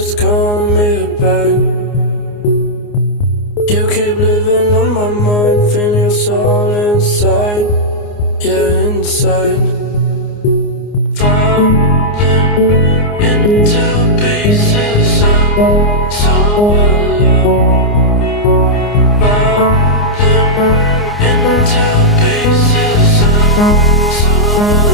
just call me back. You keep living on my mind, feel your soul inside, yeah, inside. Falling into pieces, I'm so alone. Falling into pieces, I'm so alone.